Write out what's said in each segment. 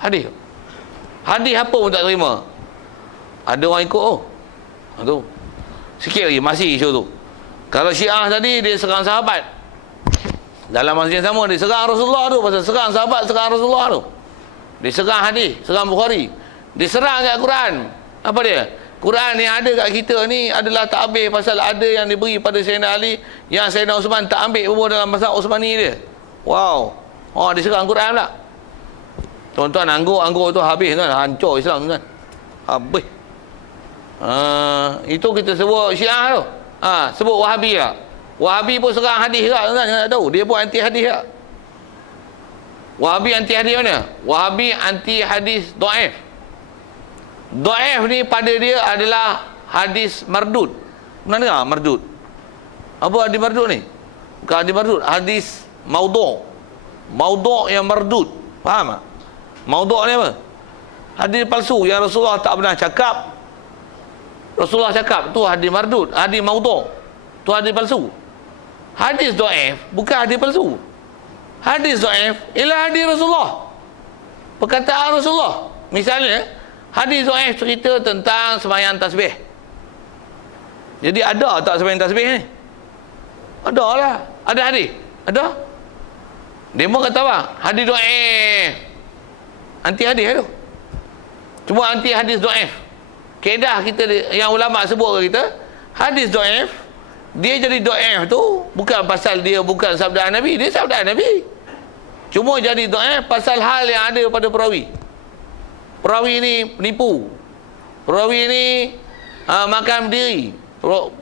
Hadis. Hadis apa pun tak terima. Ada orang ikut tu. Sikit lagi masih isu tu. Kalau Syiah tadi dia serang sahabat. Dalam masa yang sama dia serang Rasulullah tu, pasal serang sahabat, serang Rasulullah tu. Dia serang hadis, serang Bukhari. Dia serang kat Quran. Apa dia? Quran yang ada kat kita ni adalah tak habis, pasal ada yang diberi pada Sayyidina Ali yang Sayyidina Osman tak ambil pun dalam masa Osmani dia. Wow. Dia serang Quran pula. Tuan-tuan, anggur tu habis kan, hancur Islam kan. Habis. Itu kita sebut Syiah tu. Sebut Wahabi lah. Wahabi pun serang hadis lah, tuan-tuan, jangan tak tahu. Dia pun anti hadis lah. Wahabi anti hadis mana? Wahabi anti hadis dhaif. Dhaif ni pada dia adalah hadis mardud. Pernah dengar mardud? Apa hadis mardud ni? Bukan hadis mardud, hadis maudhu'. Maudhu' yang mardud. Faham tak? Maudhu' ni apa? Hadis palsu yang Rasulullah tak pernah cakap. Rasulullah cakap tu hadis mardud, hadis maudhu'. Tu hadis palsu. Hadis dhaif bukan hadis palsu. Hadis dhaif ialah hadis Rasulullah. Perkataan Rasulullah. Misalnya hadis dhaif cerita tentang sembahyang tasbih. Jadi ada tak sembahyang tasbih ni? Ada lah. Ada hadis? Ada. Demo kata apa? Hadis dhaif. Anti hadis tu. Cuma anti hadis dhaif. Kaedah kita yang ulama sebut ke kita, hadis dhaif, dia jadi dhaif tu bukan pasal dia bukan sabda Nabi, dia sabda Nabi. Cuma jadi dhaif pasal hal yang ada pada perawi. Perawi ni penipu. Perawi ni makan berdiri.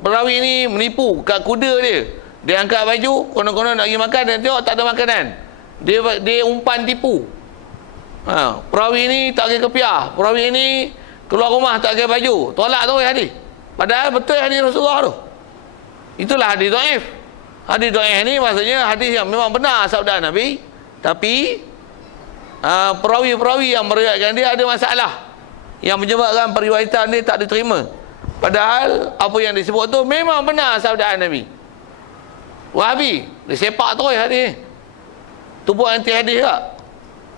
Perawi ni menipu kat kuda dia. Dia angkat baju, konon-konon nak pergi makan, dan tengok tak ada makanan. Dia umpan tipu. Perawi ni tak pakai kepiah. Perawi ni keluar rumah tak pakai baju. Tolak tu hadis. Padahal betul hadis Rasulullah tu. Itulah hadis dhaif. Hadis dhaif ni maksudnya hadis yang memang benar sabda Nabi, tapi perawi-perawi yang meriwayatkan dia ada masalah yang menyebabkan periwayatan dia tak diterima. Padahal apa yang disebut tu memang benar sabda Nabi. Wahabi dia sepak terus hadis. Tu pun anti hadis tak?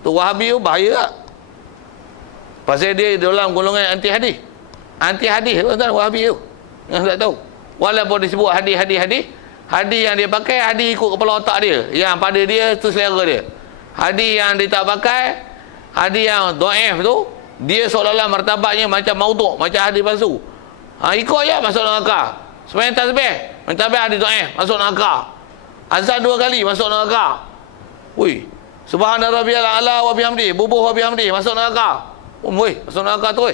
Tu Wahabi tu bahaya tak? Pasal dia dalam golongan anti hadis. Anti hadis tuan-tuan, Wahabi tu. Yang tak tahu. Walaupun disebut hadis yang dia pakai hadis ikut kepala otak dia. Yang pada dia tu selera dia. Hadis yang dia tak pakai, hadis yang dhaif tu, dia seolah-olah martabatnya macam maudhu', macam hadis palsu. Ikut je masuk neraka. Sembahyang tasbih, hadis dhaif, masuk neraka. Azan 2 kali masuk neraka. Woi, subhana rabbiyal a'la wa bihamdi, bubuh wa bihamdi, masuk neraka. Woi, masuk neraka tu.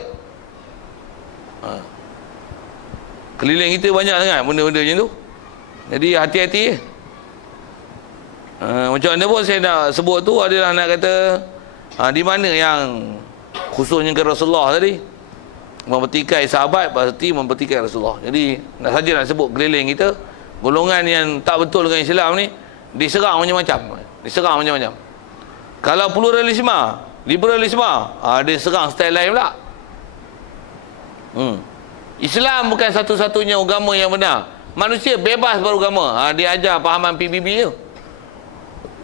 Keliling kita banyak sangat benda-benda macam tu. Jadi hati-hati. Macam mana pun saya nak sebut tu adalah nak kata di mana yang khususnya ke Rasulullah tadi, mempertikai sahabat pasti mempertikai Rasulullah. Jadi nak sebut keliling kita, golongan yang tak betul dengan Islam ni diserang macam-macam. Kalau pluralisme, liberalisme, dia serang style lain pula. Islam bukan satu-satunya agama yang benar. Manusia bebas beragama. Dia ajar pahaman PBB tu.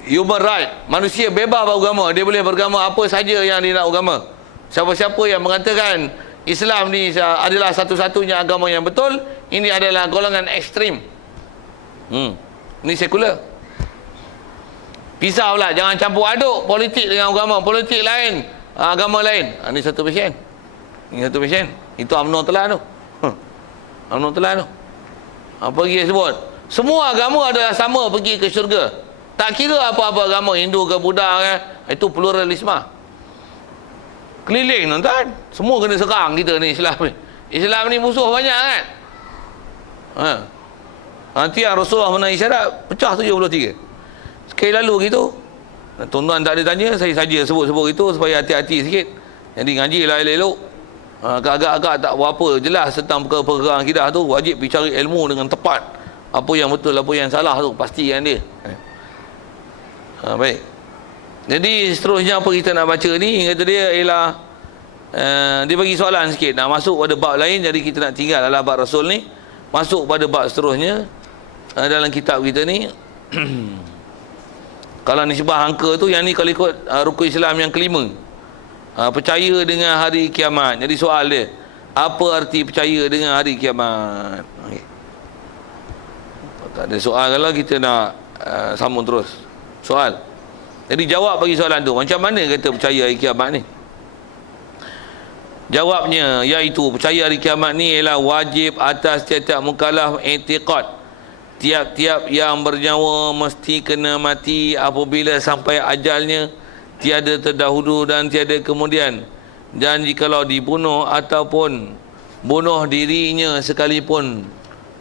Human right. Manusia bebas beragama. Dia boleh beragama apa saja yang dia nak agama. Siapa-siapa yang mengatakan Islam ni adalah satu-satunya agama yang betul, ini adalah golongan ekstrim. Ini sekular. Pisah pula. Jangan campur aduk politik dengan agama. Politik lain, agama lain. Ini satu pasien. Itu UMNO telah tu. UMNO telah tu. Pergi sebut semua agama adalah sama pergi ke syurga. Tak kira apa-apa agama, Hindu ke Buddha ke. Itu pluralisme. Keliling tuan-tuan. Semua kena serang kita ni Islam ni. Islam ni musuh banyak kan. Nanti yang Rasulullah menaik syarat pecah 73. Sekali lalu gitu. Tuan-tuan tak ada tanya, saya saja sebut-sebut itu supaya hati-hati sikit. Jadi ngajilah elok-elok. Agak-agak tak berapa jelas tentang perkara akidah tu, wajib pergi cari ilmu dengan tepat. Apa yang betul, apa yang salah tu pastikan dia. Baik. Jadi seterusnya apa kita nak baca ni, kata dia ialah dia bagi soalan sikit, nak masuk pada bab lain. Jadi kita nak tinggal dalam bab Rasul ni, masuk pada bab seterusnya dalam kitab kita ni. Kalau nisbah angka tu, yang ni kalau ikut rukun Islam yang kelima. percaya dengan hari kiamat. Jadi soal dia, apa arti percaya dengan hari kiamat? Okay. Tak ada soal kalau kita nak sambung terus. Soal. Jadi jawab bagi soalan tu. Macam mana kata percaya hari kiamat ni? Jawabnya iaitu percaya hari kiamat ni ialah wajib atas tiap-tiap mukallaf i'tiqad. Tiap-tiap yang bernyawa mesti kena mati apabila sampai ajalnya, tiada terdahulu dan tiada kemudian. Dan jikalau dibunuh ataupun bunuh dirinya sekalipun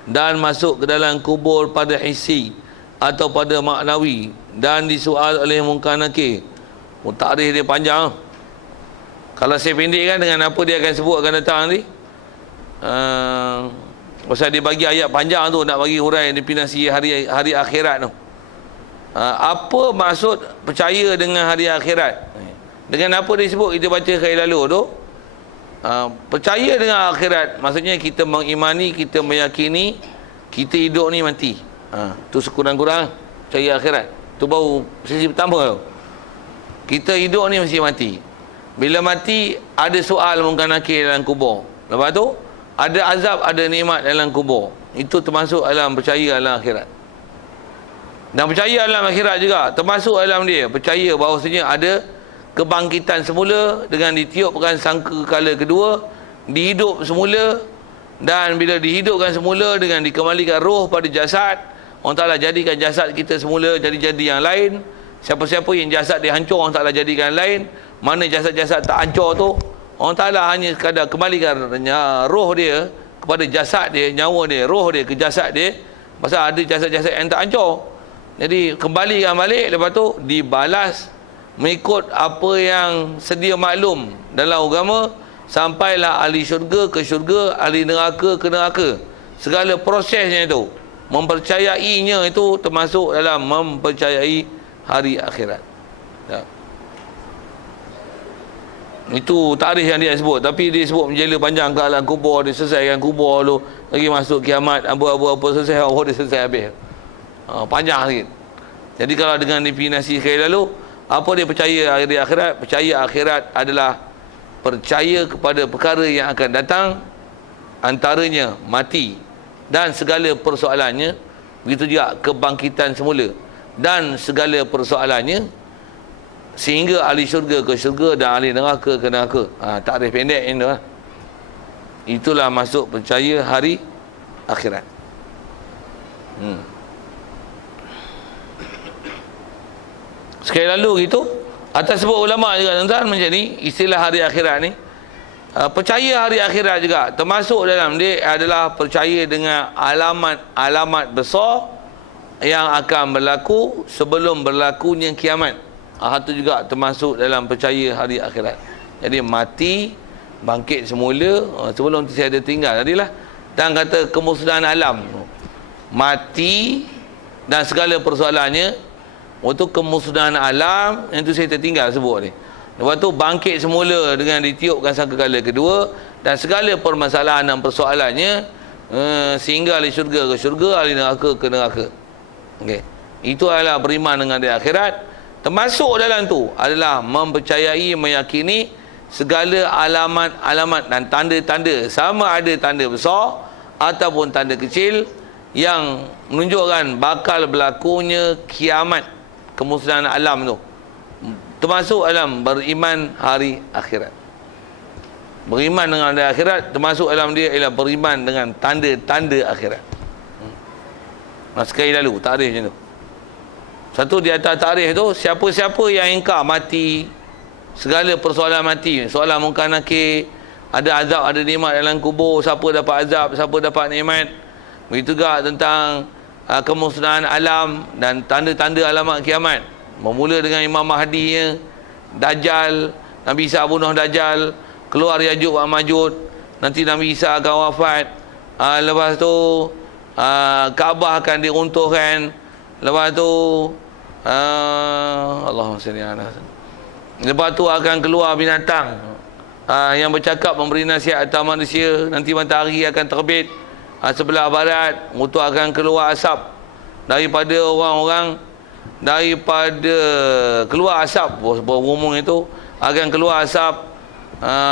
dan masuk ke dalam kubur pada hissi atau pada maknawi dan disoal oleh Munkar Nakir. Tarikh dia panjang. Kalau saya pendekkan dengan apa dia akan sebut akan datang nanti. Pasal dia bagi ayat panjang tu nak bagi hurai definisi hari akhirat tu. Apa maksud percaya dengan hari akhirat? Dengan apa dia sebut kita baca kali lalu tu? Percaya dengan akhirat maksudnya kita mengimani, kita meyakini kita hidup ni mati. Tu sekurang-kurang percaya akhirat. Tu baru sesi pertama tu. Kita hidup ni mesti mati. Bila mati ada soal Munkar Nakir dalam kubur. Lepas tu ada azab, ada nikmat dalam kubur. Itu termasuk dalam percaya dalam akhirat. Dan percaya dalam akhirat juga termasuk dalam dia percaya bahawasanya ada kebangkitan semula dengan ditiupkan sangkakala kedua, dihidup semula, dan bila dihidupkan semula dengan dikembalikan roh pada jasad, Allah Ta'ala jadikan jasad kita semula jadi yang lain. Siapa-siapa yang jasad dia hancur, Allah Ta'ala jadikan lain. Mana jasad-jasad tak hancur tu, Allah Ta'ala hanya sekadar kembalikan roh dia kepada jasad dia, nyawa dia, roh dia ke jasad dia. Pasal ada jasad-jasad yang tak hancur. Jadi kembalikan balik, lepas tu dibalas mengikut apa yang sedia maklum dalam agama. Sampailah ahli syurga ke syurga, ahli neraka ke neraka. Segala prosesnya itu, mempercayainya itu termasuk dalam mempercayai hari akhirat. Ya. Itu tarikh yang dia sebut. Tapi dia sebut menjela panjang ke alam kubur, dia selesaikan kubur tu, lagi masuk kiamat, apa selesai, dia selesai habis. Panjang sikit. Jadi kalau dengan definisi sekali lalu, apa dia percaya hari akhirat? Percaya akhirat adalah percaya kepada perkara yang akan datang, antaranya mati dan segala persoalannya. Begitu juga kebangkitan semula dan segala persoalannya, sehingga ahli syurga ke syurga dan ahli neraka ke neraka. Takrif pendek ini lah. Itulah masuk percaya hari akhirat. Sekali lalu gitu, atas sebut ulama juga tuan-tuan, macam ni istilah hari akhirat ni. Percaya hari akhirat juga termasuk dalam dia adalah percaya dengan alamat-alamat besar yang akan berlaku sebelum berlakunya kiamat. Itu juga termasuk dalam percaya hari akhirat. Jadi mati, bangkit semula, sebelum tu saya ada tinggal tadilah. Dan kata kemusnahan alam, mati dan segala persoalannya. Waktu kemusnahan alam, yang tu saya tertinggal sebut ni. Lepas tu bangkit semula dengan ditiupkan sangkakala kedua, dan segala permasalahan dan persoalannya, sehingga ahli syurga ke syurga, ahli neraka ke neraka. Okay. Itu adalah beriman dengan hari akhirat. Termasuk dalam tu adalah mempercayai, meyakini segala alamat-alamat dan tanda-tanda, sama ada tanda besar ataupun tanda kecil, yang menunjukkan bakal berlakunya kiamat, kemusnahan alam tu. Termasuk dalam beriman hari akhirat. Beriman dengan hari akhirat termasuk dalam dia ialah beriman dengan tanda-tanda akhirat. Sekali lalu tarikh macam tu. Satu di atas tarikh tu, siapa-siapa yang ingkar mati, segala persoalan mati, soalan Munkar Nakir, ada azab, ada nikmat dalam kubur, siapa dapat azab, siapa dapat nikmat. Begitu juga tentang kemusnahan alam dan tanda-tanda alamat kiamat. Bermula dengan Imam Mahdi, Dajjal, Nabi Isa bunuh Dajjal, keluar Yajuj wa Majuj, nanti Nabi Isa akan wafat, lepas tu Kaabah akan diruntuhkan, lepas tu Allahumma salli ala. Lepas tu akan keluar binatang yang bercakap, memberi nasihat atas manusia. Nanti matahari akan terbit sebelah barat, mutu akan keluar asap daripada orang-orang, daripada keluar asap berumur itu akan keluar asap.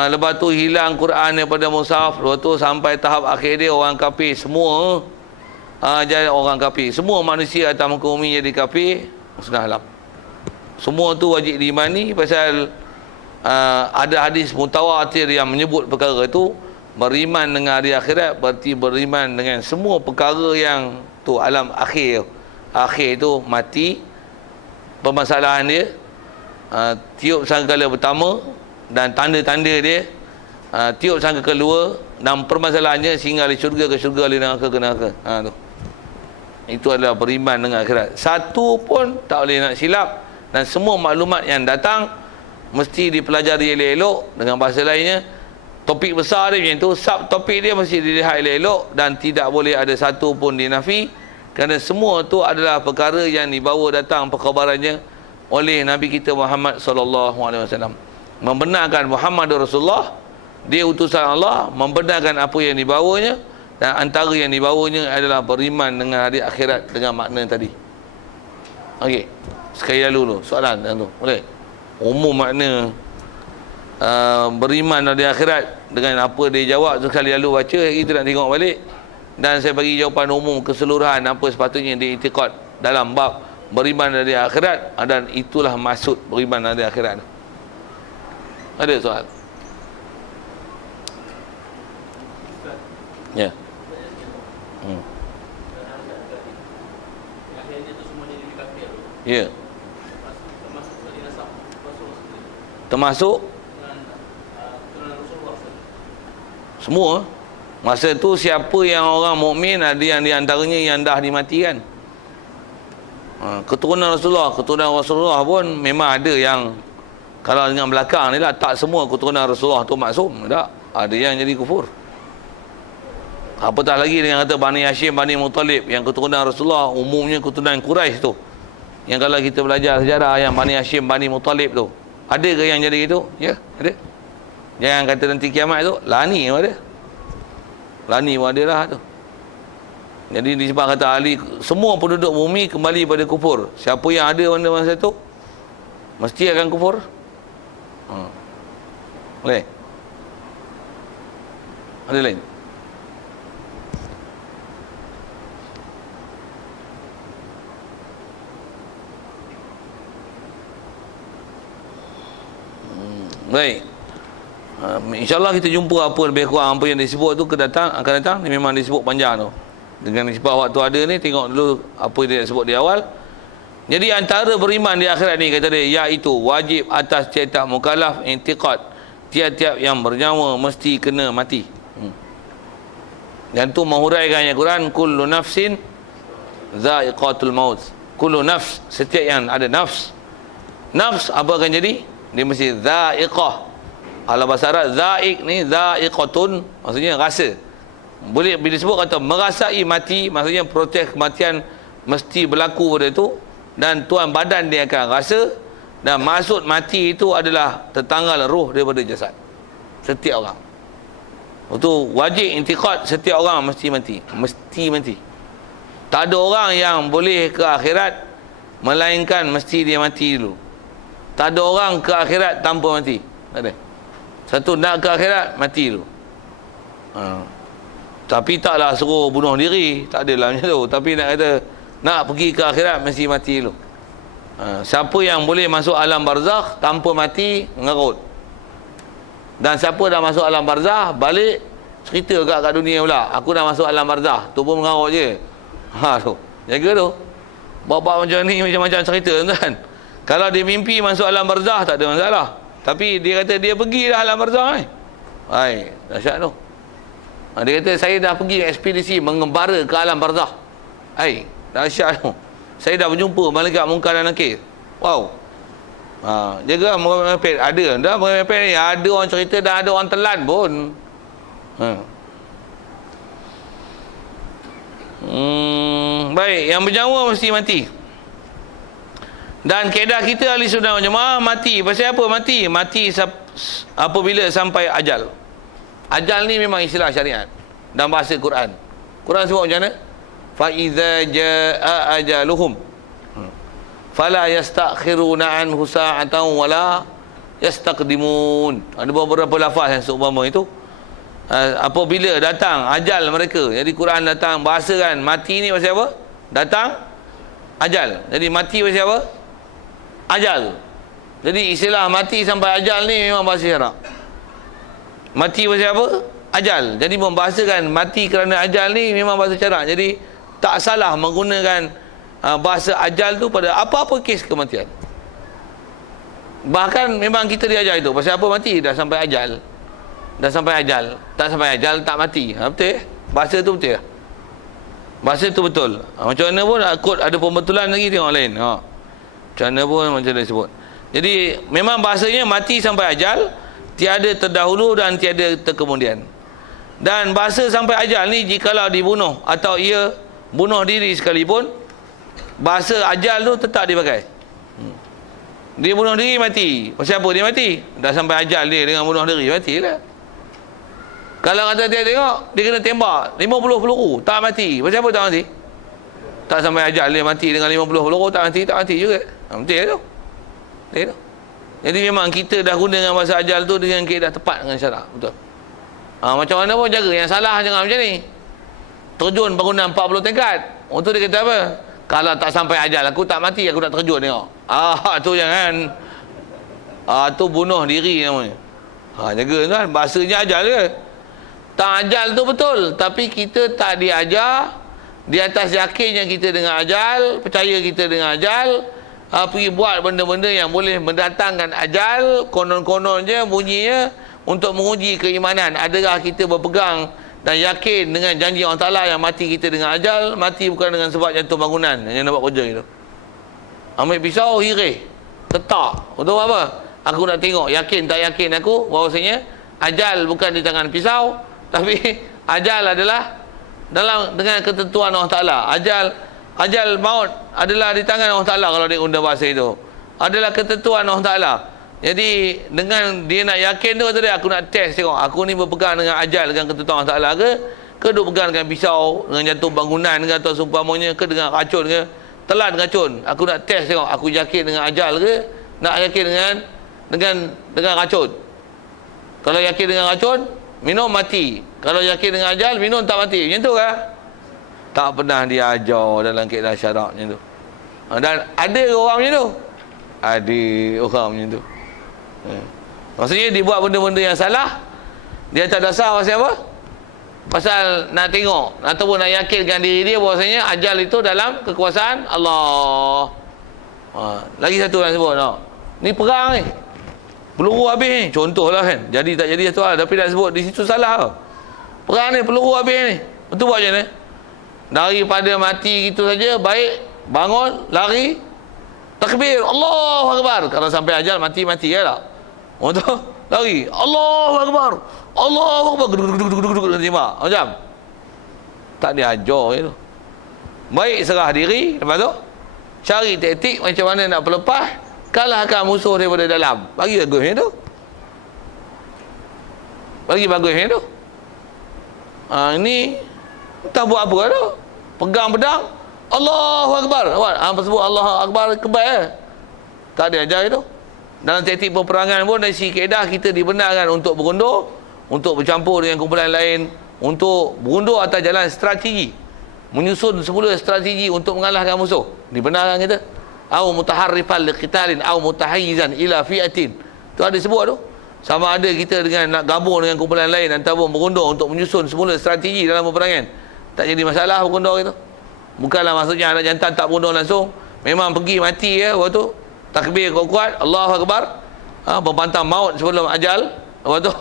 Lepas tu hilang Quran daripada mushaf. Lepas tu sampai tahap akhir dia orang kafir semua jadi orang kafir. Semua manusia atas muka bumi jadi kafir. Musnahlah. Semua tu wajib diimani pasal ada hadis mutawatir yang menyebut perkara itu. Beriman dengan hari akhirat berarti beriman dengan semua perkara yang tu alam akhir. Akhir tu mati, permasalahan dia, tiup sangkala pertama dan tanda-tanda dia, tiup sangka kedua, dan permasalahannya singgah dari syurga ke syurga, dari neraka ke neraka. Tu. Itu adalah beriman dengan akhirat. Satu pun tak boleh nak silap, dan semua maklumat yang datang mesti dipelajari elok-elok. Dengan bahasa lainnya, topik besar dia macam tu, subtopik dia mesti dilihat elok-elok dan tidak boleh ada satu pun dinafi, kerana semua tu adalah perkara yang dibawa datang perkhabarannya oleh Nabi kita Muhammad SAW. Membenarkan Muhammad Rasulullah, dia utusan Allah, membenarkan apa yang dibawanya, dan antara yang dibawanya adalah beriman dengan hari akhirat dengan makna tadi. Okey, sekali lalu soalan tu boleh? Umum makna beriman dari akhirat dengan apa dia jawab sekali lalu baca, kita nak tengok balik, dan saya bagi jawapan umum keseluruhan apa sepatutnya diiktikad dalam bab beriman dari akhirat, dan itulah maksud beriman dari akhirat. Ada soal? Ya. Ya. Termasuk semua. Masa tu siapa yang orang mukmin, ada yang di antaranya yang dah dimatikan. Keturunan Rasulullah pun memang ada yang, kalau dengan belakang ni lah, tak semua keturunan Rasulullah tu maksum. Tak, ada yang jadi kufur. Apatah lagi dengan kata Bani Hashim, Bani Muttalib, yang keturunan Rasulullah umumnya keturunan Quraisy tu. Yang kalau kita belajar sejarah yang Bani Hashim, Bani Muttalib tu, ada ke yang jadi gitu? Ya, ada. Jangan kata nanti kiamat tu lani pun ada. Lani pun ada lah tu. Jadi disebab kata ahli, semua penduduk bumi kembali pada kufur. Siapa yang ada pada masa tu mesti akan kufur. Boleh? Ada lain? Baik. InsyaAllah kita jumpa apa lebih kurang apa yang disebut tu akan datang. Ini memang disebut panjang tu. Dengan sebab waktu ada ni, tengok dulu apa dia sebut di awal. Jadi antara beriman di akhirat ni, kata dia, iaitu wajib atas tiap-tiap mukallaf intiqad, tiap-tiap yang bernyawa mesti kena mati. Dan tu menghuraikan ayat Quran, kullu nafsin za'iqatul maut. Kullu nafs, setiap yang ada nafs. Nafs apa akan jadi? Dia mesti za'iqah. Kalau bahasa Arab, za'iq ni za'iqatun, maksudnya rasa. Boleh bila disebut kata merasai mati, maksudnya proses kematian mesti berlaku pada itu, dan tuan badan dia akan rasa, dan maksud mati itu adalah tertanggal roh daripada jasad setiap orang. Itu wajib intiqad, setiap orang mesti mati. Mesti mati. Tak ada orang yang boleh ke akhirat melainkan mesti dia mati dulu. Tak ada orang ke akhirat tanpa mati. Tak ada. Satu nak ke akhirat, mati dulu. Tapi taklah suruh bunuh diri, tak adalah macam tu. Tapi nak kata nak pergi ke akhirat mesti mati dulu. Siapa yang boleh masuk alam barzakh tanpa mati, mengarut. Dan siapa dah masuk alam barzakh, balik cerita kat dunia pula, aku dah masuk alam barzakh, tu pun mengarut je. Tu jaga tu. Bab-bab macam ni macam-macam cerita kan. Kalau dia mimpi masuk alam barzakh, tak ada masalah. Tapi dia kata dia pergi dah alam barzakh ni, hai, dahsyat tu. Dia kata saya dah pergi ekspedisi mengembara ke alam barzakh. Hai, dahsyat tu. Saya dah berjumpa malaikat Munkar dan Nakir. Wow. Jaga merepek ada. Dah merepek ni ada orang cerita, dah ada orang telan pun. Baik, yang bernyawa mesti mati. Dan kaedah kita ahli sunnah wal jamaah mati. Pasal apa mati? Mati apabila sampai ajal. Ajal ni memang istilah syariat dan bahasa Quran. Quran sebut macam mana? Fa iza jaa ajaluhum fala yastakhiruna anhu sa'atan wala yastaqdimun. Ada beberapa lafaz yang seumpama itu. Apabila datang ajal mereka. Jadi Quran datang bahasakan mati ni pasal apa? Datang ajal. Jadi mati pasal apa? Ajal. Jadi istilah mati sampai ajal ni memang bahasa Arab. Mati pasal apa? Ajal. Jadi membahasakan mati kerana ajal ni memang bahasa Arab. Jadi tak salah menggunakan bahasa ajal tu pada apa-apa kes kematian. Bahkan memang kita diajar itu. Pasal apa mati? Dah sampai ajal. Dah sampai ajal. Tak sampai ajal, tak mati. Betul ya? Bahasa tu betul ya? Bahasa tu betul. Macam mana pun kod ada pembetulan lagi tengok lain. Macam mana pun macam mana disebut. Jadi memang bahasanya mati sampai ajal, tiada terdahulu dan tiada terkemudian. Dan bahasa sampai ajal ni jikalau dibunuh atau ia bunuh diri sekalipun, bahasa ajal tu tetap dipakai. Dia bunuh diri mati. Pasal apa dia mati? Dah sampai ajal dia dengan bunuh diri, matilah. Kalau kata dia tengok, dia kena tembak 50 peluru, tak mati. Pasal apa tak mati? Tak sampai ajal dia mati dengan 50 peluru, tak mati juga. Betul tu. Betul tu. Jadi memang kita dah guna dengan bahasa ajal tu dengan kaedah tepat dengan syarak. Betul. Macam mana pun jaga. Yang salah jangan macam ni. Terjun bangunan 40 tingkat. Untuk dia kata apa? Kalau tak sampai ajal aku tak mati, aku nak terjun tengok. Tu jangan. Tu bunuh diri namanya. Jaga tuan, bahasanya ajal ke? Tak ajal tu betul, tapi kita tak diajar di atas yakinnya kita dengan ajal, percaya kita dengan ajal, pergi buat benda-benda yang boleh mendatangkan ajal, konon-kononnya bunyinya untuk menguji keimanan. Adakah kita berpegang dan yakin dengan janji Allah Ta'ala yang mati kita dengan ajal, mati bukan dengan sebab jantung bangunan yang nak buat kerja itu. Ambil pisau, hirih, letak. Untuk apa? Aku nak tengok, yakin tak yakin aku bahawasanya ajal bukan di tangan pisau, tapi ajal adalah dengan ketentuan Allah Ta'ala. Ajal maut adalah di tangan Allah Ta'ala. Kalau dia guna bahasa itu, adalah ketentuan Allah Ta'ala. Jadi dengan dia nak yakin tu, kata dia, aku nak test tengok aku ni berpegang dengan ajal, dengan ketentuan Allah Ta'ala ke duk pegang dengan pisau, dengan jantung bangunan ke, atau seumpamanya ke dengan racun ke, telan racun. Aku nak test tengok aku yakin dengan ajal ke, nak yakin dengan racun. Kalau yakin dengan racun, minum mati. Kalau yakin dengan ajal, minum tak mati. Macam tu kah? Tak pernah diajar dalam kaedah syarak macam tu. Dan ada orang macam tu. Ada orang macam tu. Maksudnya dibuat benda-benda yang salah di atas dasar pasal apa? Pasal nak tengok ataupun nak yakinkan diri dia bahawasanya ajal itu dalam kekuasaan Allah. Lagi satu yang sebut ni perang ni, peluru habis ni, contohlah kan, jadi tak jadi satu hal, tapi nak sebut di situ salah tau. Perang ni peluru habis ni, betul buat macam mana? Daripada mati gitu saja, baik bangun, lari, takbir, Allahu Akbar. Kalau sampai ajal mati ya tak? Betul? Lari, Allahu Akbar, Allahu Akbar, geduk tembak. Macam tak diajar itu. Baik serah diri, lepas tu cari taktik macam mana nak berlepas, kalahkan musuh daripada dalam. Bagi bagus macam tu. Bagi bagus macam tu. Ini tak buat apa tu. Pegang pedang, Allahu Akbar. Apa sebut Allahu Akbar kebal. Tak diajar itu. Dalam taktik peperangan pun dari segi kaedah kita dibenarkan untuk berundur, untuk bercampur dengan kumpulan lain, untuk berundur atas jalan strategi, menyusun semula strategi untuk mengalahkan musuh. Dibenarkan kita. Au mutaharrifan liqitalin au mutahayyizan ila fi'atin. Tu ada sebut tu. Sama ada kita dengan nak gabung dengan kumpulan lain ataupun berundur untuk menyusun semula strategi dalam peperangan. Tak jadi masalah berundur itu. Bukanlah maksudnya anak jantan tak berundur langsung. Memang pergi mati ya waktu tu. Takbir kuat-kuat, Allahu Akbar. Berpantang maut sebelum ajal. Lepas tu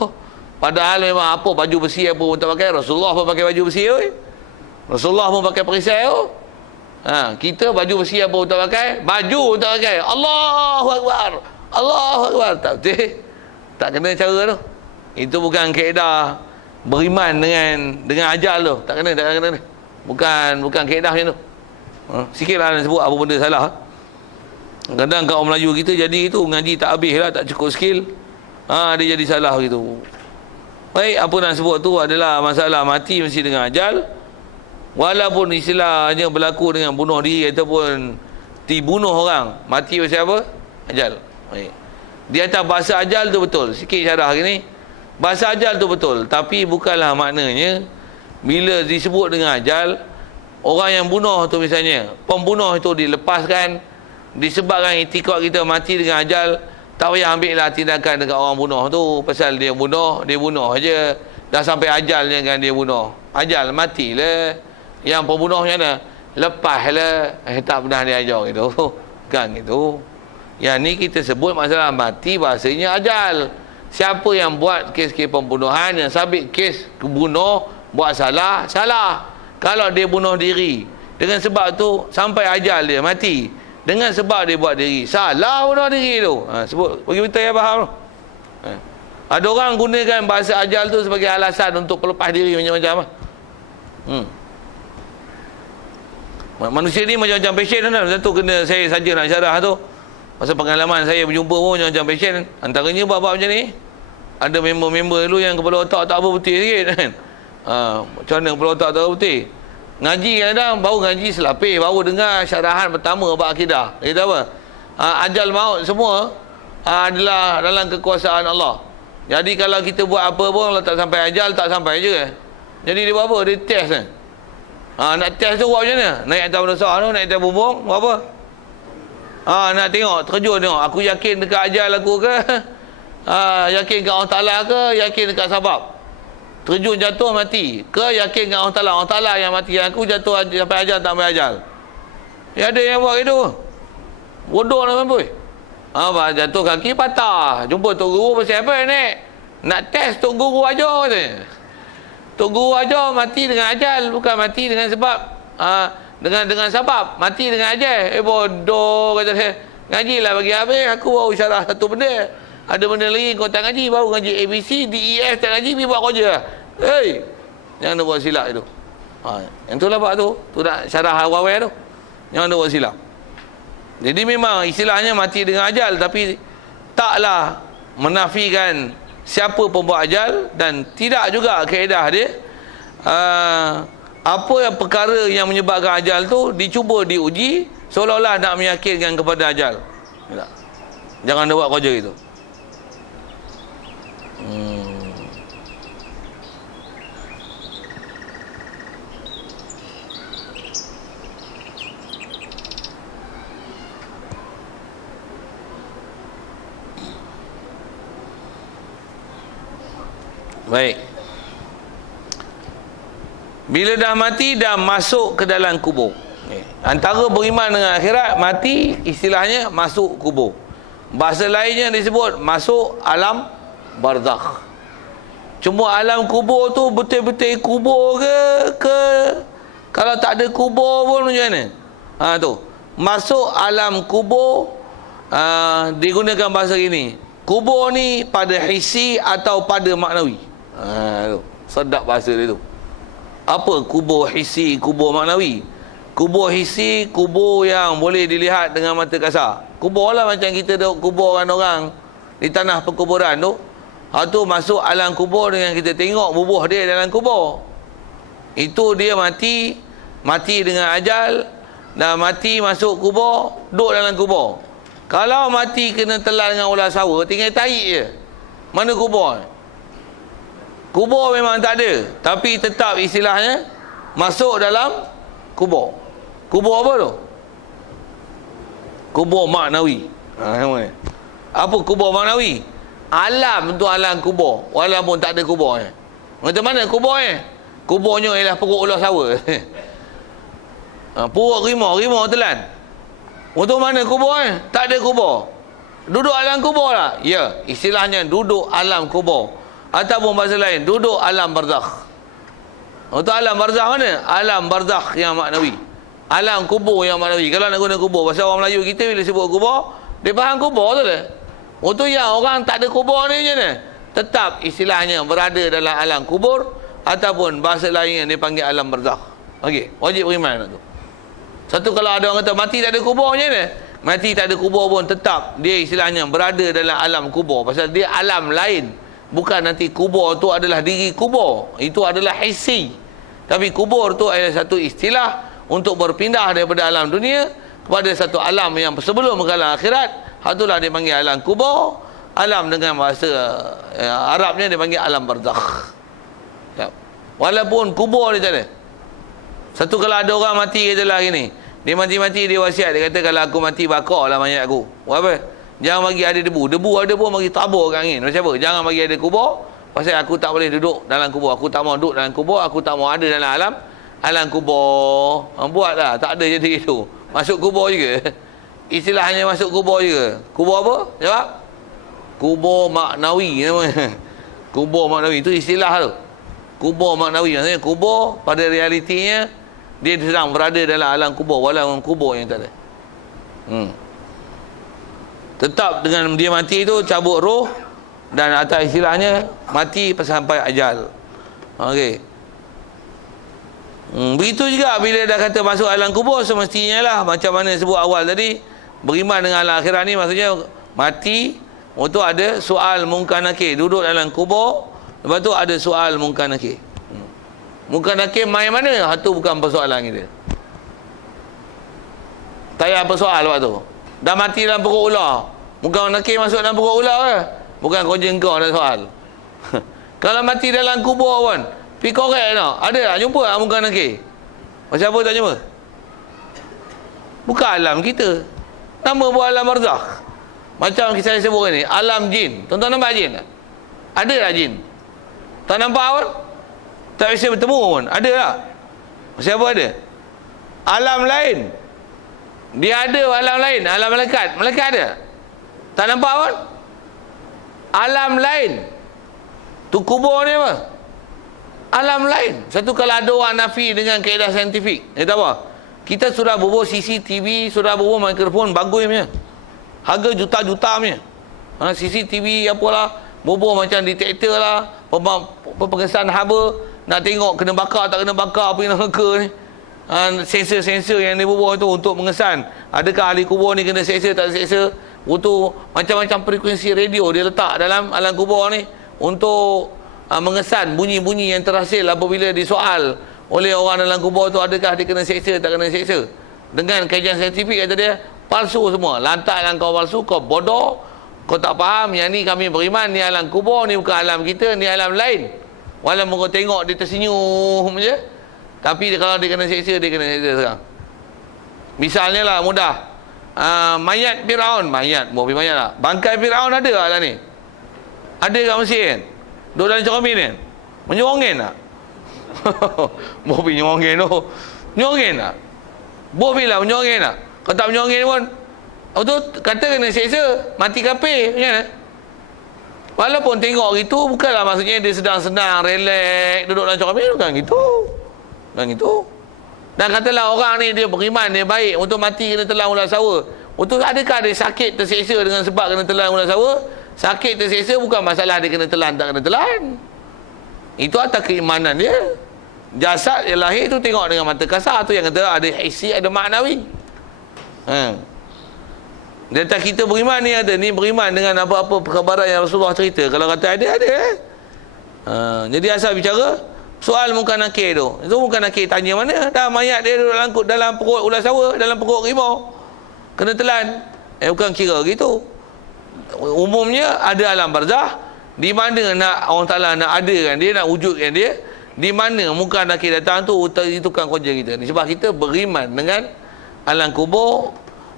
padahal memang apa baju besi apa pun tak pakai. Rasulullah pun pakai baju besi oi. Rasulullah pun pakai perisai oi. Kita baju besi apa pun tak pakai, baju pun tak pakai. Allahu Akbar. Allahu Akbar. Tak betul. Tak kena cara tu. Itu bukan kaedah beriman dengan ajal tu. Tak kena. Bukan kaedah macam tu. Sikitlah nak sebut apa benda salah. Kadang kaum Melayu kita jadi itu ngaji tak habis lah, tak cukup skill. Dia jadi salah gitu. Baik, apa nak sebut tu adalah masalah mati mesti dengan ajal. Walaupun istilahnya berlaku dengan bunuh diri ataupun dibunuh orang, mati pasal apa? Ajal. Baik. Di atas bahasa ajal tu betul. Sikit syarah gini. Bahasa ajal tu betul. Tapi bukanlah maknanya bila disebut dengan ajal, orang yang bunuh tu misalnya, pembunuh itu dilepaskan disebabkan itikad kita mati dengan ajal, tak payah ambil lah tindakan dekat orang bunuh tu. Pasal dia bunuh aja. Dah sampai ajalnya kan dia bunuh. Ajal matilah. Yang pembunuhnya mana? Lepaslah. Tak pernah dia ajar gitu. Kan gitu. Yang ni kita sebut masalah mati, bahasanya ajal. Siapa yang buat kes-kes pembunuhan, yang sabit kes bunuh, buat salah. Kalau dia bunuh diri, dengan sebab tu sampai ajal dia mati, dengan sebab dia buat diri, salah bunuh diri tu. Sebut bagi betul ya, faham tu. Ada orang gunakan bahasa ajal tu sebagai alasan untuk pelepas diri macam-macam. Manusia ni macam-macam passion kan. Satu kena saya saja nak syarah tu. Pasal pengalaman saya berjumpa pun macam-macam passion. Antaranya bab-bab macam ni. Ada member-member dulu yang kepala otak tak apa putih sikit kan. Macam mana kepala otak tak apa putih? Ngaji kadang baru ngaji selapis, baru dengar syarahan pertama bab akidah. Dia kata apa? Ajal maut semua adalah dalam kekuasaan Allah. Jadi kalau kita buat apa pun, kalau tak sampai ajal, tak sampai je. Jadi dia buat apa? Dia test kan. Nak test tu buat macam mana? Naik atas manusia tu, naik atas bumbung, buat apa? Nak tengok, terkejut tengok. Aku yakin dekat ajal aku ke? Yakin kat Allah Ta'ala ke? Yakin dekat sabab? Terjun jatuh mati ke? Yakin kat Allah Ta'ala? Allah Ta'ala yang mati. Aku jatuh sampai ajal, tak sampai ajal. Ya ada yang buat itu. Bodoh lah mampu. Jatuh kaki patah. Jumpa Tok Guru pasal apa ni? Nak test Tok Guru ajar katanya. Tok Guru ajar mati dengan ajal, bukan mati dengan sebab. Dengan sebab mati dengan ajal. Bodoh kata saya. Ngajilah bagi habis. Aku baru syarah satu benda. Ada benda lagi kau tak ngaji, baru ngaji ABC, DEF tak ngaji, pergi buat kerja. Jangan nak buat silap itu. Yang tu lah pak tu. Tu nak syarah awal-awal tu. Jangan nak buat silap. Jadi memang istilahnya mati dengan ajal, tapi taklah menafikan siapa pembuat ajal, dan tidak juga kaedah dia apa yang perkara yang menyebabkan ajal tu dicuba diuji seolah-olah nak meyakinkan kepada ajal. Jangan buat kerja itu. Baik. Bila dah mati, dah masuk ke dalam kubur. Antara beriman dengan akhirat, mati istilahnya masuk kubur. Bahasa lainnya disebut masuk alam barzakh. Cuma alam kubur tu betul-betul kubur ke kalau tak ada kubur pun macam mana? Tu. Masuk alam kubur digunakan bahasa gini. Kubur ni pada hisi atau pada maknawi. Tu. Sedap bahasa dia tu. Apa kubur hisi, kubur maknawi? Kubur hisi, kubur yang boleh dilihat dengan mata kasar. Kubur lah macam kita kuburkan orang di tanah perkuburan tu. Tu masuk alam kubur dengan kita tengok bubuh dia dalam kubur. Itu dia mati dengan ajal, dah mati masuk kubur, duduk dalam kubur. Kalau mati kena telan dengan ular sawa, tinggal tarik je. Mana kubur? Kubur memang tak ada, tapi tetap istilahnya masuk dalam kubur. Kubur apa tu? Kubur maknawi. Apa kubur maknawi? Alam tu alam kubur, walaupun tak ada kuburnya. Macam mana kuburnya? Kuburnya ialah perut ular sawa. Perut rimau telan. Untuk mana kuburnya? Tak ada kubur. Duduk alam kubur lah. Ya, istilahnya duduk alam kubur. Ataupun bahasa lain, duduk alam barzakh. Untuk alam barzakh mana? Alam barzakh yang maknawi. Alam kubur yang maknawi. Kalau nak guna kubur, bahasa orang Melayu kita bila sebut kubur, dia faham kubur tu lah. Untuk yang orang tak ada kubur ni macam mana? Tetap istilahnya berada dalam alam kubur, ataupun bahasa lain yang dipanggil alam barzakh. Okey, wajib beriman tu. Satu, kalau ada orang kata mati tak ada kubur macam mana? Mati tak ada kubur pun tetap dia istilahnya berada dalam alam kubur. Pasal dia alam lain. Bukan nanti kubur tu adalah diri kubur. Itu adalah hisi. Tapi kubur tu adalah satu istilah untuk berpindah daripada alam dunia kepada satu alam yang sebelum ke alam akhirat. Itulah dia panggil alam kubur. Alam dengan bahasa Arabnya dia panggil alam barzakh. Ya. Walaupun kubur dia tak ada. Satu kalau ada orang mati katalah gini, dia mati-mati dia wasiat, dia kata kalau aku mati bakar lah mayat aku. Buat apa? Jangan bagi ada debu. Debu ada pun bagi tabur kat angin. Macam apa? Jangan bagi ada kubur. Pasal aku tak boleh duduk dalam kubur. Aku tak mau duduk dalam kubur. Aku tak mau ada dalam alam kubur. Buatlah. Tak ada jadi itu. Masuk kubur juga. Istilahnya masuk kubur juga. Kubur apa? Jawab. Kubur maknawi namanya. Kubur maknawi. Itu istilah tu. Kubur maknawi. Maksudnya kubur pada realitinya dia sedang berada dalam alam kubur. Walaupun kubur yang tak ada. Tetap dengan dia mati itu cabut roh, dan atas istilahnya mati sampai ajal. Okey. Begitu juga bila dah kata masuk alam kubur, semestinya lah macam mana sebut awal tadi, beriman dengan alam akhirat ni maksudnya mati, untuk ada soal mungkar nakir, duduk dalam kubur, lepas tu ada soal mungkar nakir. Mungkar nakir main mana? Itu bukan persoalan kita. Tak payah persoal waktu tu. Dah mati dalam perut ular. Bukan nakir masuk dalam perut ular ke? Bukan kau jengkau ada soal. Kalau mati dalam kubur pun, pergi korek tau. Ada tak jumpa tak muka nakir? Macam apa tak jumpa? Bukan alam kita. Nama buat alam barzakh. Macam saya sebut ni, alam jin. Tuan-tuan nampak jin tak? Ada tak jin? Tak nampak pun? Tak biasa bertemu pun? Ada tak? Macam apa ada? Alam lain. Dia ada alam lain, alam malaikat. Malaikat ada? Tak nampak pun? Alam lain. Tu kubur ni apa? Alam lain. Satu kalau ada orang nafi dengan kaedah saintifik, dia tahu apa? Kita sudah berbual CCTV, sudah berbual mikrofon bagus punya. Harga juta-juta punya. CCTV apalah, berbual macam detektor lah, pengesan haba, nak tengok kena bakar tak kena bakar apa yang neraka ni. Sensor-sensor yang dia berbual tu untuk mengesan adakah ahli kubur ni kena seksa tak seksa. Untuk macam-macam frekuensi radio dia letak dalam alam kubur ni untuk mengesan bunyi-bunyi yang terhasil apabila disoal oleh orang dalam kubur tu adakah dia kena seksa tak kena seksa. Dengan kajian saintifik kata dia palsu semua. Lantakkan kau palsu, kau bodoh, kau tak faham yang ni kami beriman ni alam kubur, ni bukan alam kita, ni alam lain. Walaupun kau tengok dia tersenyum je, tapi kalau dia kena seksa, dia kena seksa sekarang. Misalnya lah mudah, mayat Firaun, mayat lah, bangkai Firaun ada tak lah ni? Ada kat Mesir kan? Duduk dalam cermin kan? Menyerongin tak? Bobi nyerongin tu. Nyerongin tak? Bobi lah menyerongin tak? Kalau tak menyerongin pun, tu kata kena seksa, mati kafir macam mana? Walaupun tengok gitu, bukanlah maksudnya dia sedang-sedang relax duduk dalam cermin, bukan gitu. Dan itu. Dan katalah orang ni dia beriman, dia baik, untuk mati kena telan ular sawa. Untuk adakah dia sakit terseksa dengan sebab kena telan ular sawa? Sakit terseksa bukan masalah dia kena telan tak kena telan. Itu atas keimanan dia. Jasad yang lahir tu tengok dengan mata kasar, tu yang kata ada hissi, ada maknawi. Dia kata kita beriman ni ada, ni beriman dengan apa-apa perkhabaran yang Rasulullah cerita. Kalau kata ada. Jadi asal bicara soal mungkar nakir tu. Itu mungkar nakir tanya mana? Dah mayat dia duduk dalam perut ular sawa, dalam perut rimau. Kena telan. Bukan kira gitu. Umumnya ada alam barzah, di mana nak Allah Taala nak adakan dia, nak wujudkan dia, di mana mungkar nakir datang tu, itu kan kerja kita ni. Sebab kita beriman dengan alam kubur,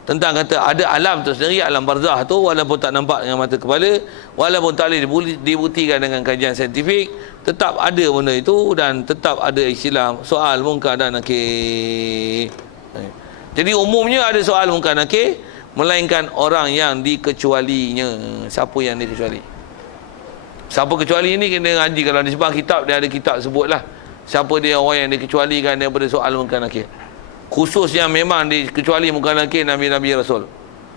tentang kata ada alam tu sendiri, alam barzah tu, walaupun tak nampak dengan mata kepala, walaupun tak boleh dibuktikan dengan kajian saintifik, tetap ada benda itu, dan tetap ada istilah soal mungkar dan nakir. Jadi umumnya ada soal mungkar nakir, melainkan orang yang dikecualinya. Siapa yang dikecuali? Siapa kecuali ini kena ngaji. Kalau di sebuah kitab dia ada kitab sebutlah siapa dia orang yang dikecualikan daripada soal mungkar nakir. Khusus yang memang dikecuali mungkar nakir Nabi-Nabi Rasul.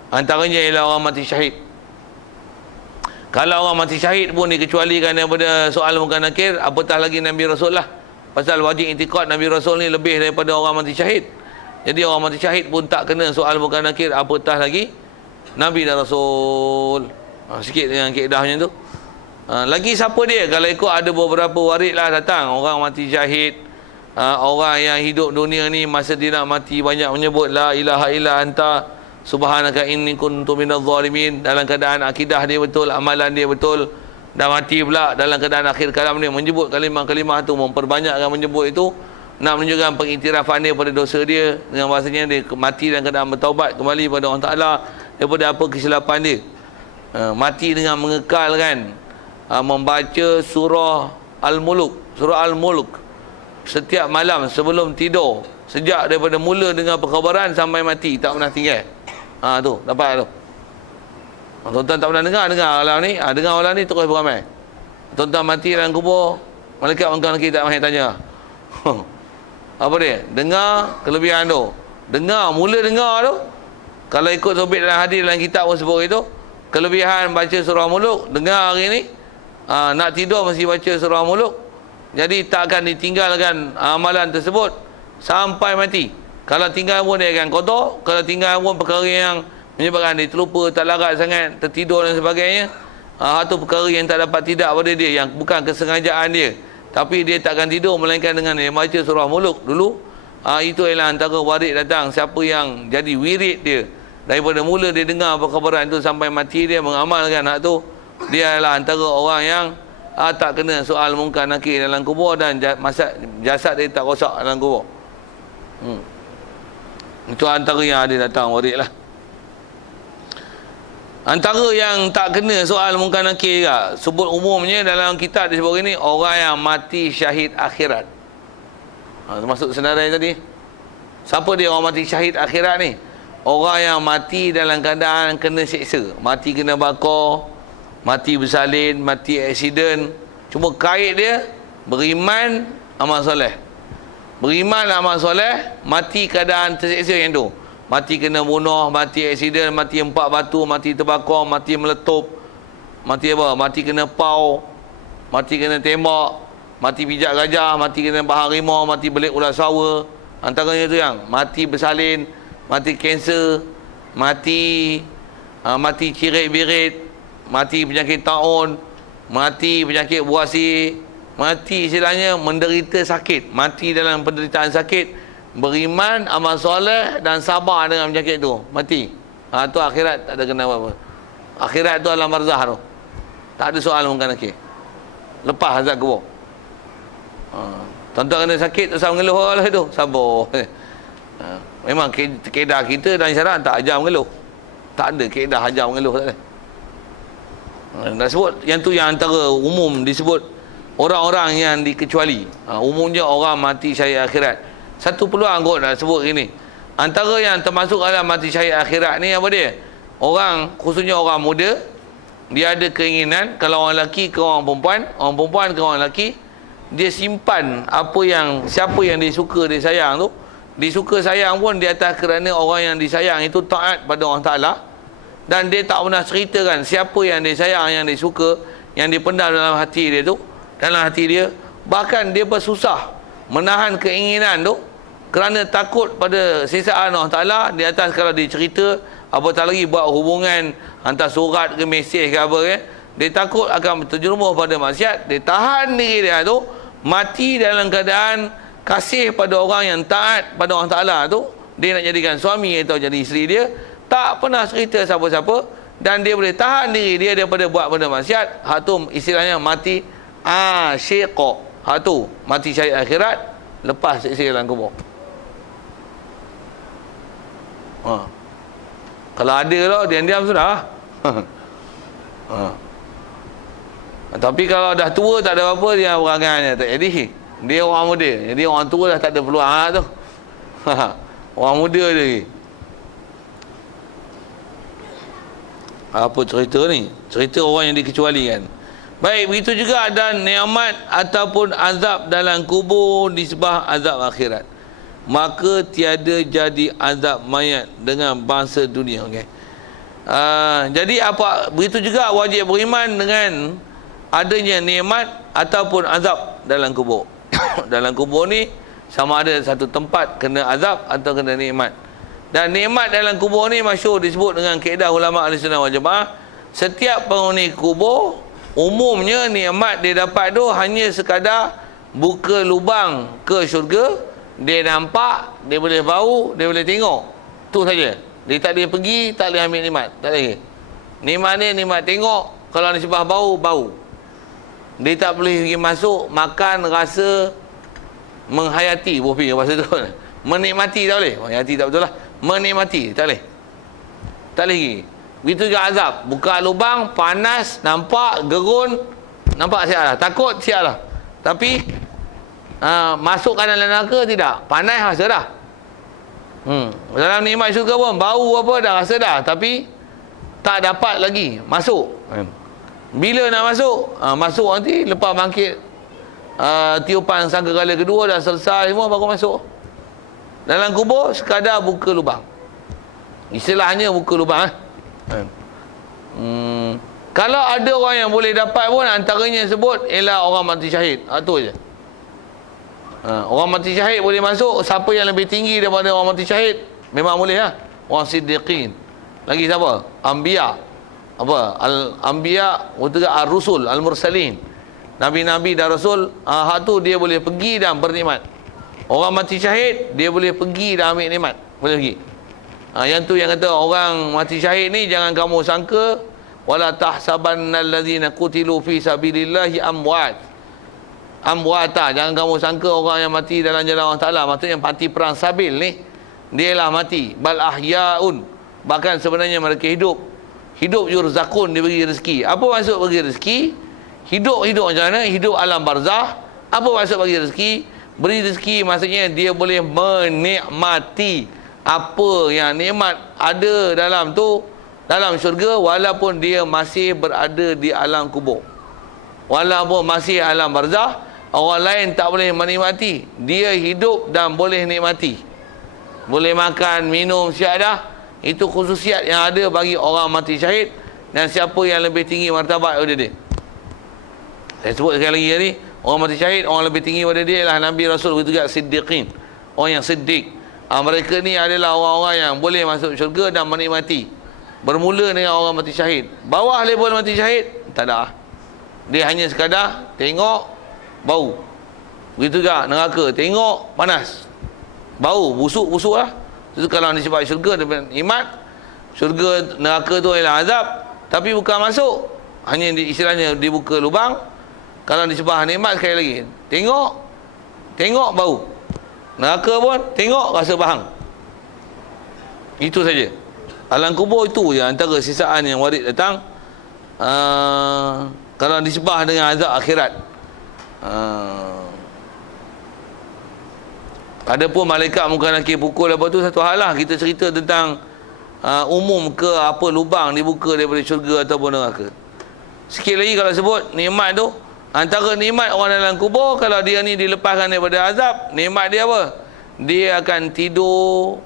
Antaranya ialah orang mati syahid. Kalau orang mati syahid pun dikecualikan daripada soal mungkar nakir, apatah lagi Nabi Rasul lah. Pasal wajib i'tiqad Nabi Rasul ni lebih daripada orang mati syahid. Jadi orang mati syahid pun tak kena soal mungkar nakir, apatah lagi Nabi dan Rasul. Sikit dengan kaedahnya tu. Lagi siapa dia? Kalau ikut ada beberapa warid lah datang, orang mati syahid, orang yang hidup dunia ni masa dia nak mati banyak menyebut la ilaha illa anta subhanaka inni kuntu minadh zalimin, dalam keadaan akidah dia betul, amalan dia betul, dah mati pula dalam keadaan akhir kalam ni menyebut kalimah-kalimah tu, memperbanyakkan menyebut itu, nak menunjukkan pengiktirafan dia pada dosa dia, dengan bahasanya dia mati dalam keadaan bertaubat kembali pada Allah Ta'ala daripada apa kesilapan dia. Mati dengan mengekalkan membaca surah Al-Mulk, surah Al-Mulk setiap malam sebelum tidur, sejak daripada mula dengan perkhabaran sampai mati, tak pernah tinggal. Tu dapat tu. Tuan-tuan tak pernah dengar malam ni, dengar malam ni terus beramai. Tuan-tuan mati dalam kubur, malaikat mengangkat kita tak mahu tanya. Apa dia? Dengar kelebihan tu. Mula dengar tu. Kalau ikut sobit dalam hadis dalam kitab pun sebut itu, kelebihan baca surah Muluk, dengar hari ni, nak tidur mesti baca surah Muluk. Jadi tak akan ditinggalkan amalan tersebut sampai mati. Kalau tinggal pun dia akan kotor, kalau tinggal pun perkara yang menyebabkan dia terlupa, tak larat sangat, tertidur dan sebagainya, itu perkara yang tak dapat tidak pada dia, yang bukan kesengajaan dia, tapi dia tak akan tidur melainkan dengan dia baca surah Muluk dulu. Itu ialah antara warid datang, siapa yang jadi wirid dia daripada mula dia dengar perkhabaran itu sampai mati dia mengamalkan hak tu, dia adalah antara orang yang tak kena soal mungkar nakir dalam kubur, dan jasad dia tak rosak dalam kubur. Itu antara yang ada datang warid lah. Antara yang tak kena soal mungkar nakir juga, sebut umumnya dalam kitab disebut ini, orang yang mati syahid akhirat. Termasuk senarai tadi. Siapa dia orang mati syahid akhirat ni? Orang yang mati dalam keadaan kena seksa, mati kena bakar, mati bersalin, mati aksiden. Cuma kait dia beriman, amal soleh. Beriman, amal soleh, mati keadaan terseksa yang tu. Mati kena bunuh, mati aksiden, mati empak batu, mati terbakar, mati meletup, mati apa? Mati kena pau, mati kena tembak, mati pijak gajah, mati kena bahar rimau, mati belik ular sawa. Antaranya tu yang mati bersalin, mati kanser, mati cirit-birit, mati penyakit taun, mati penyakit buasi, mati istilahnya menderita sakit, mati dalam penderitaan sakit, beriman, amal soleh dan sabar dengan penyakit tu, mati. Tu akhirat tak ada kena apa-apa. Akhirat tu alam barzah tu. Tak ada soal mungkar nakir. Lepas azab kubur. Tuan-tuan kena sakit tak usah mengeluh lah tu, sabar. Memang kaedah kita dan syarat tak ajar mengeluh. Tak ada kaedah ajar mengeluh, tak ada. Nak sebut yang tu yang antara umum disebut orang-orang yang dikecuali. Umumnya orang mati syahid akhirat. Satu peluang kot nak sebut ini. Antara yang termasuk dalam mati syahid akhirat ni apa dia? Orang, khususnya orang muda, dia ada keinginan, kalau orang lelaki ke orang perempuan ke orang lelaki, dia simpan apa yang, siapa yang dia suka, dia sayang tu. Dia suka sayang pun di atas kerana orang yang disayang itu taat pada Allah Ta'ala. Dan dia tak pernah ceritakan siapa yang dia sayang, yang dia suka, yang dia pendam dalam hati dia tu, dalam hati dia. Bahkan dia bersusah menahan keinginan tu kerana takut pada siksaan Allah Ta'ala. Di atas kalau dia cerita, apatah lagi buat hubungan hantar surat ke mesej ke apa ke, dia takut akan terjerumus pada maksiat. Dia tahan diri dia tu, mati dalam keadaan kasih pada orang yang taat pada Allah Ta'ala tu. Dia nak jadikan suami atau jadi isteri dia, tak pernah cerita siapa-siapa, dan dia boleh tahan diri dia daripada buat benda maksiat. Hak tu istilahnya mati syiqa. Hak tu mati syahid akhirat, lepas siksa dalam kubur. Kalau ada lah, diam-diam sudah. Tapi kalau dah tua tak ada apa-apa, dia orangnya tak jadi. Dia orang muda. Jadi orang tua dah tak ada peluang tu. Orang muda dia lagi. Apa cerita ni? Cerita orang yang dikecualikan. Baik, begitu juga ada nikmat ataupun azab dalam kubur disebabkan azab akhirat. Maka tiada jadi azab mayat dengan bangsa dunia. Okay. Jadi apa, begitu juga wajib beriman dengan adanya nikmat ataupun azab dalam kubur. Dalam kubur ni sama ada satu tempat kena azab atau kena nikmat. Dan nikmat dalam kubur ni masyhur disebut dengan kaedah ulama Ahlussunnah wal Jamaah. Setiap penghuni kubur umumnya nikmat dia dapat tu hanya sekadar buka lubang ke syurga, dia nampak, dia boleh bau, dia boleh tengok. Tu saja. Dia tak boleh pergi, tak boleh ambil nikmat. Tak boleh. Nikmat ni nikmat tengok. Kalau nisbah bau, bau. Dia tak boleh pergi masuk, makan, rasa, menghayati. Bopi bahasa tu. Menikmati tak boleh. Menghayati tak betul lah. Menikmati tak boleh. Tak boleh pergi. Begitu juga azab. Buka lubang, panas, nampak, gerun, nampak siap lah. Takut siap lah. Tapi masukkan dalam neraka tidak. Panas rasa dah. Dalam nikmat syurga pun bau apa dah rasa dah. Tapi tak dapat lagi masuk. Bila nak masuk? Masuk nanti lepas bangkit tiupan sangkakala kedua dah selesai semua baru masuk. Dalam kubur sekadar buka lubang. Istilahnya buka lubang. Kalau ada orang yang boleh dapat pun antaranya sebut ialah orang mati syahid. Itu je. Orang mati syahid boleh masuk. Siapa yang lebih tinggi daripada orang mati syahid memang boleh lah. Orang siddiqin. Lagi siapa? Anbiya. Apa? Al-anbiya wa ar-rusul al-mursalin. Nabi-nabi dan rasul, hak tu dia boleh pergi dan bernikmat. Orang mati syahid dia boleh pergi dan ambil nikmat. Boleh pergi. Yang tu yang kata orang mati syahid ni jangan kamu sangka wala tahsabannal ladzina qutilu fi sabilillahi amwat. Amwata, jangan kamu sangka orang yang mati dalam jalan Allah Taala, maksudnya mati perang sabil ni dialah mati. Bal ahyaun, bahkan sebenarnya mereka hidup. Hidup yurzakun, diberi rezeki. Apa maksud bagi rezeki? Hidup macam mana? Hidup alam barzah. Apa maksud bagi rezeki? Beri rezeki maksudnya dia boleh menikmati apa yang nikmat ada dalam tu, dalam syurga, walaupun dia masih berada di alam kubur. Walaupun masih alam barzah, orang lain tak boleh menikmati. Dia hidup dan boleh nikmati. Boleh makan, minum, siap dah. Itu khususiat yang ada bagi orang mati syahid. Dan siapa yang lebih tinggi martabat pada dia. Saya sebut sekali lagi tadi, orang mati syahid, orang lebih tinggi pada dia ialah Nabi Rasul, begitu juga siddiqin. Orang yang siddiq. Mereka ni adalah orang-orang yang boleh masuk syurga dan menikmati. Bermula dengan orang mati syahid. Bawah level mati syahid, tak ada. Dia hanya sekadar tengok, bau. Begitu juga neraka, tengok, panas. Bau, busuk-busuk lah. Itu kalau disebut syurga dengan nikmat. Syurga, neraka tu ialah azab, tapi bukan masuk. Hanya istilahnya dibuka lubang. Kalau disebut nikmat sekali lagi, tengok bau. Neraka pun tengok, rasa bahang. Itu saja. Alam kubur itu je antara sisaan yang warid datang. Kalau disebut dengan azab akhirat. Ada pun malaikat muka nakir pukul apa tu satu hal lah. Kita cerita tentang umum ke apa lubang dibuka daripada syurga ataupun neraka. Sikit lagi kalau sebut nikmat tu, antara nikmat orang dalam kubur, kalau dia ni dilepaskan daripada azab, nikmat dia apa? Dia akan tidur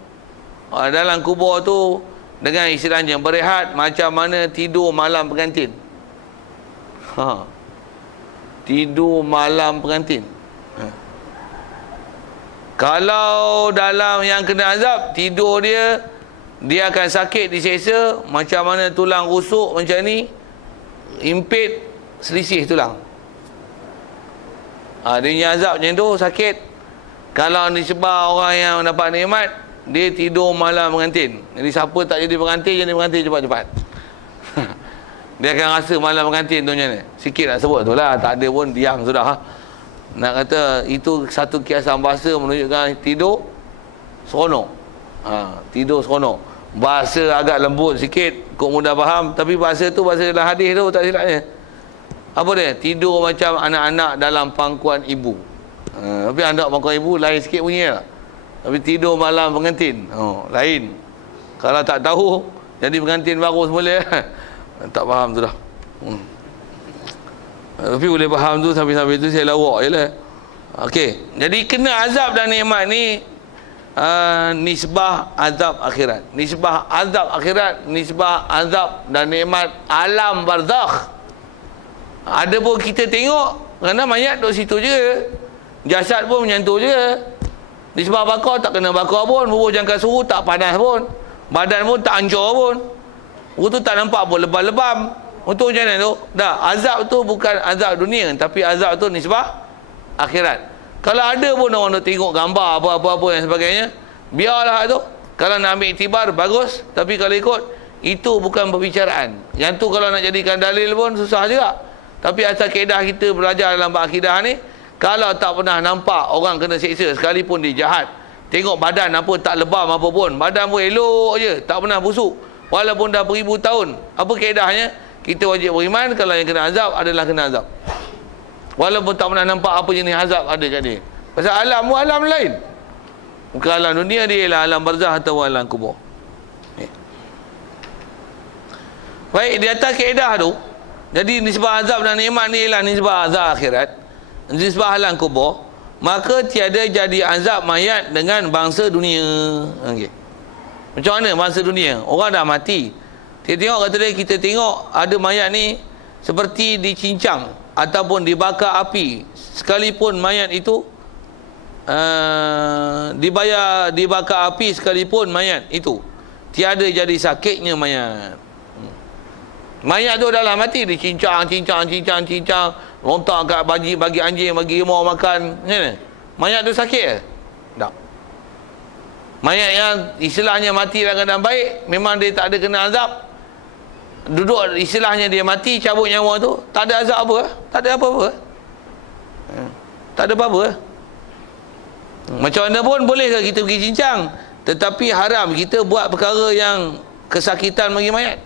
dalam kubur tu dengan istilahnya berehat macam mana tidur malam pengantin. Tidur malam pengantin. Kalau dalam yang kena azab, tidur dia akan sakit, diseksa macam mana tulang rusuk macam ni, impit, selisih tulang. Dia punya azab macam tu, sakit. Kalau disebar orang yang dapat nikmat, dia tidur malam pengantin. Jadi siapa tak jadi pengantin cepat-cepat. Dia akan rasa malam pengantin tu macam ni. Sikit nak sebut tu lah, tak ada pun diam sudah. Nak kata itu satu kiasan bahasa menunjukkan tidur seronok. Tidur seronok. Bahasa agak lembut sikit, kok mudah faham, tapi bahasa tu bahasa dalam hadis tu tak silapnya. Apa dia? Tidur macam anak-anak dalam pangkuan ibu. Tapi anak pangkuan ibu lain sikit bunyinya. Tapi tidur malam pengantin, lain. Kalau tak tahu, jadi pengantin baru semula. Tak faham tu dah. Tapi boleh faham tu, sambil-sambil tu saya lawak je lah. Okey, jadi kena azab dan nikmat ni nisbah azab akhirat. Nisbah azab akhirat, nisbah azab dan nikmat alam barzakh. Ada pun kita tengok, kerana mayat duduk situ je, jasad pun menyentuh je. Nisbah bakar tak kena bakar pun, bubuh jangka suhu tak panas pun, badan pun tak hancur pun, itu tak nampak pun lebam-lebam. Untuk macam mana tu? Dah, azab tu bukan azab dunia, tapi azab tu nisbah akhirat. Kalau ada pun orang nak tengok gambar apa-apa yang sebagainya, biarlah tu. Kalau nak ambil iktibar, bagus. Tapi kalau ikut, itu bukan perbicaraan. Yang tu kalau nak jadikan dalil pun susah juga. Tapi asal kaedah kita belajar dalam bab akidah ni, kalau tak pernah nampak orang kena seksa sekalipun dia jahat, tengok badan apa tak lebam apa pun, badan pun elok je, tak pernah busuk, walaupun dah beribu tahun, apa kaedahnya? Kita wajib beriman kalau yang kena azab adalah kena azab, walaupun tak pernah nampak apa jenis azab ada kat dia. Pasal alam pun alam lain, bukan alam dunia, dia ialah alam barzah atau alam kubur. Baik, di atas kaedah tu, jadi nisbah azab dan nikmat ni ialah nisbah azab akhirat, nisbah alam kubur. Maka tiada jadi azab mayat dengan bangsa dunia. Okey. Macam mana bangsa dunia? Orang dah mati. Kita tengok, kata dia, kita tengok ada mayat ni seperti dicincang ataupun dibakar api. Sekalipun mayat itu dibakar api, sekalipun mayat itu tiada jadi sakitnya mayat. Mayat tu adalah mati, dicincang, lontak kat bagi anjing, bagi harimau makan. Macam mayat tu sakit ke? Tak. Mayat yang istilahnya mati dalam keadaan baik, memang dia tak ada kena azab. Duduk istilahnya dia mati, cabut nyawa tu, tak ada azab apa? Tak ada apa-apa. Tak ada apa-apa. Macam mana pun boleh kita pergi cincang, tetapi haram kita buat perkara yang kesakitan bagi mayat.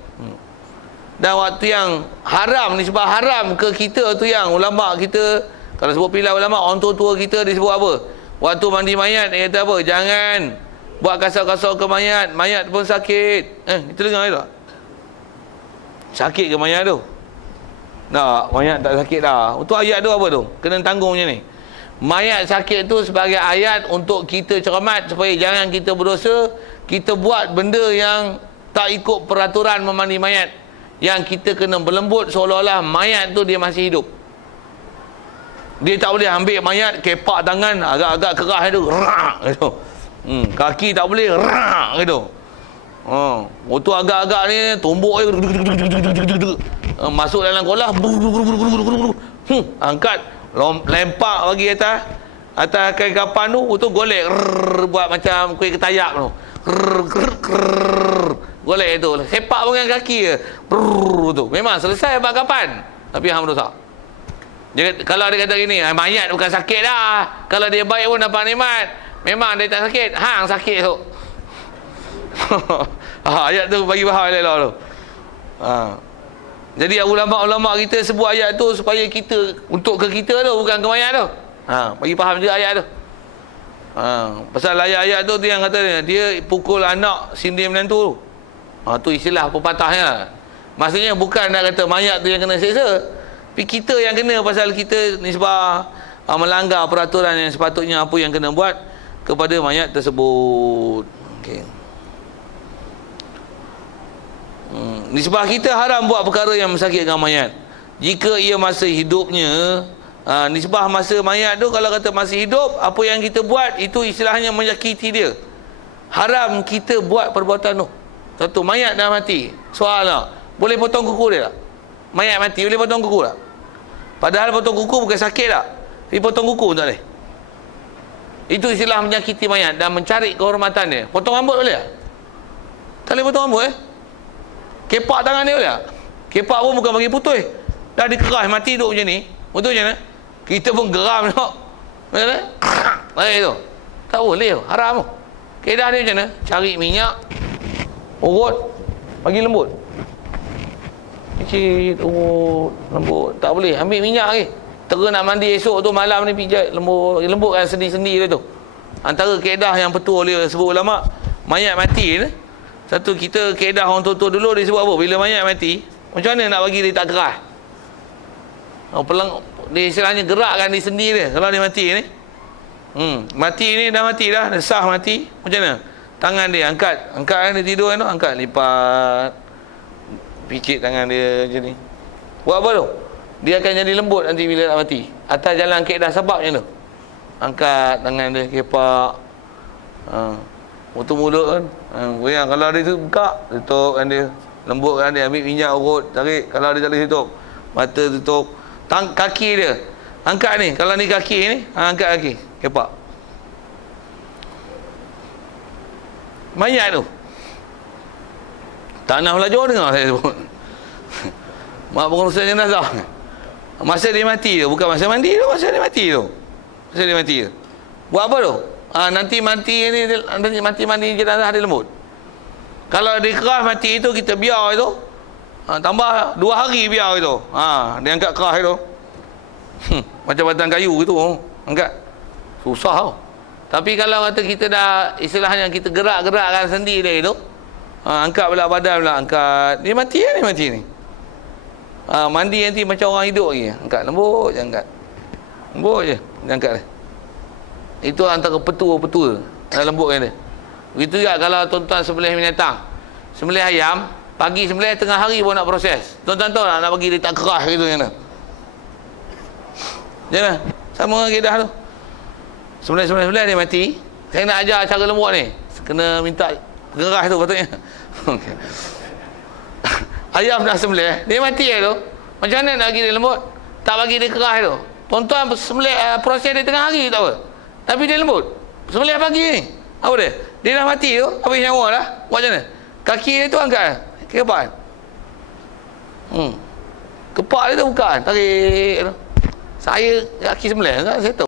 Dan waktu yang haram, nisbah haram ke kita tu yang ulama kita, kalau sebut pilihan ulama, orang tua-tua kita disebut apa? Waktu mandi mayat, dia kata apa? Jangan buat kasar-kasar ke mayat, mayat pun sakit. Kita dengar tak? Sakit ke mayat tu? Tak, mayat tak sakit dah. Untuk ayat tu apa tu? Kena tanggung macam ni. Mayat sakit tu sebagai ayat untuk kita cermat supaya jangan kita berdosa, kita buat benda yang tak ikut peraturan memandi mayat, yang kita kena berlembut seolah-olah mayat tu dia masih hidup. Dia tak boleh ambil mayat, kepak tangan agak-agak keras tu, rak gitu. Kaki tak boleh, rak gitu. Waktu agak-agak ni tumbuk masuk dalam kolah, angkat, lempak bagi atas kain kapan tu golek, buat macam kuih ketayak tu, golek tu, sepak pun dengan kaki je, tu memang selesai buat kapan. Tapi hang rosak. Kalau dia kata gini, mayat bukan sakit dah, kalau dia baik pun dapat nikmat, memang dia tak sakit, hang sakit tu. Ayat tu bagi faham elok tu. Jadi ulama-ulama kita sebut ayat tu supaya kita, untuk ke kita tu, bukan ke mayat tu. Bagi faham juga ayat tu. Pasal ayat-ayat tu yang kata dia pukul anak sindir menantu tu. Tu istilah pepatahnya. Maksudnya bukan nak kata mayat tu yang kena seksa, tapi kita yang kena, pasal kita nisbah melanggar peraturan yang sepatutnya apa yang kena buat kepada mayat tersebut. Okey. Nisbah kita haram buat perkara yang mensakitkan mayat. Jika ia masa hidupnya, nisbah masa mayat tu, kalau kata masih hidup, apa yang kita buat itu istilahnya menyakiti dia. Haram kita buat perbuatan tu. Satu, mayat dah mati, soal tak? Boleh potong kuku dia tak? Mayat mati, boleh potong kuku tak? Padahal potong kuku bukan sakit tak? Tapi potong kuku tak boleh. Itu istilah menyakiti mayat dan mencari kehormatan dia. Potong rambut boleh tak? Tak boleh potong rambut Kepak tangan dia boleh tak? Kepak pun bukan bagi putus, dah dikeras mati duduk macam ni. Betul macam mana? Kita pun geram tengok. Macam mana? Tu tak boleh tu, haram tu. Kaedah dia macam mana? Cari minyak, urut, bagi lembut. Kecil, urut, lembut. Tak boleh, ambil minyak lagi. Tera nak mandi esok tu, malam ni pijat lembut. Lembut kan sendi-sendi dia tu. Antara kaedah yang betul oleh sebut ulama, mayat mati ni, satu, kita kaedah orang tua dulu dia sebut apa? Bila mayat mati, macam mana nak bagi dia tak keras? Dia istilahnya gerakkan di sendi dia kalau dia mati ni. Mati ni dah mati dah sah mati. Macam mana? Tangan dia angkat kan, dia tidur kan tu, angkat, lipat, picit tangan dia macam ni. Buat apa tu? Dia akan jadi lembut nanti bila nak mati. Atas jalan kaedah sebab macam tu. Angkat tangan dia, kepak, tutup mulut kan. Goyang. Kalau dia tu buka, tutupkan dia, lembutkan dia, ambil minyak urut, tarik. Kalau dia tak boleh tutup, mata tutup. Kaki dia angkat ni, kalau ni kaki ni, angkat kaki, kepak. mayat tu. Tanah Melajur dengar saya sebut. Mak pengurusan jenazah. Masa dia mati tu, bukan masa mandi tu, masa dia mati tu. Masa dia mati tu. Buat apa tu? Nanti mati mandi jenazah dia lembut. Kalau dia keras mati itu, kita biar itu. Tambah 2 hari biar itu. Dia angkat keras itu. Macam batang kayu gitu. Angkat. Susah tau. Tapi kalau kata kita dah, istilahnya kita gerak-gerakkan sendiri itu, angkat belah badan pula, angkat. Dia mati kan, dia mati ni. Mandi nanti macam orang hidup lagi. Angkat lembut je, angkat. Lembut je, dia angkat dia. Itu antara petua-petua lembut dia. Begitu juga kalau tuan-tuan sembelih binatang. Sembelih ayam, pagi sembelih, tengah hari pun nak proses. Tuan-tuan tahu nak bagi dia tak keras gitu macam mana? Jangan. Sama dengan kedah tu. Sembelih dia mati. Saya nak ajar cara lembut ni. Kena minta geras tu patutnya. Okay. Ayam dah sembelih, dia mati tu. Macam mana nak bagi dia lembut? Tak bagi dia keras tu. Tuan-tuan sembelih proses dia tengah hari tak apa. Tapi dia lembut. Sembelih pagi ni. Apa dia? Dia dah mati tu, habis nyawa dah. Buat macam mana? Kaki dia tu angkat. Kepak. Kepak dia tu bukan. Tarik tu. Saya kaki sembelih, saya tahu.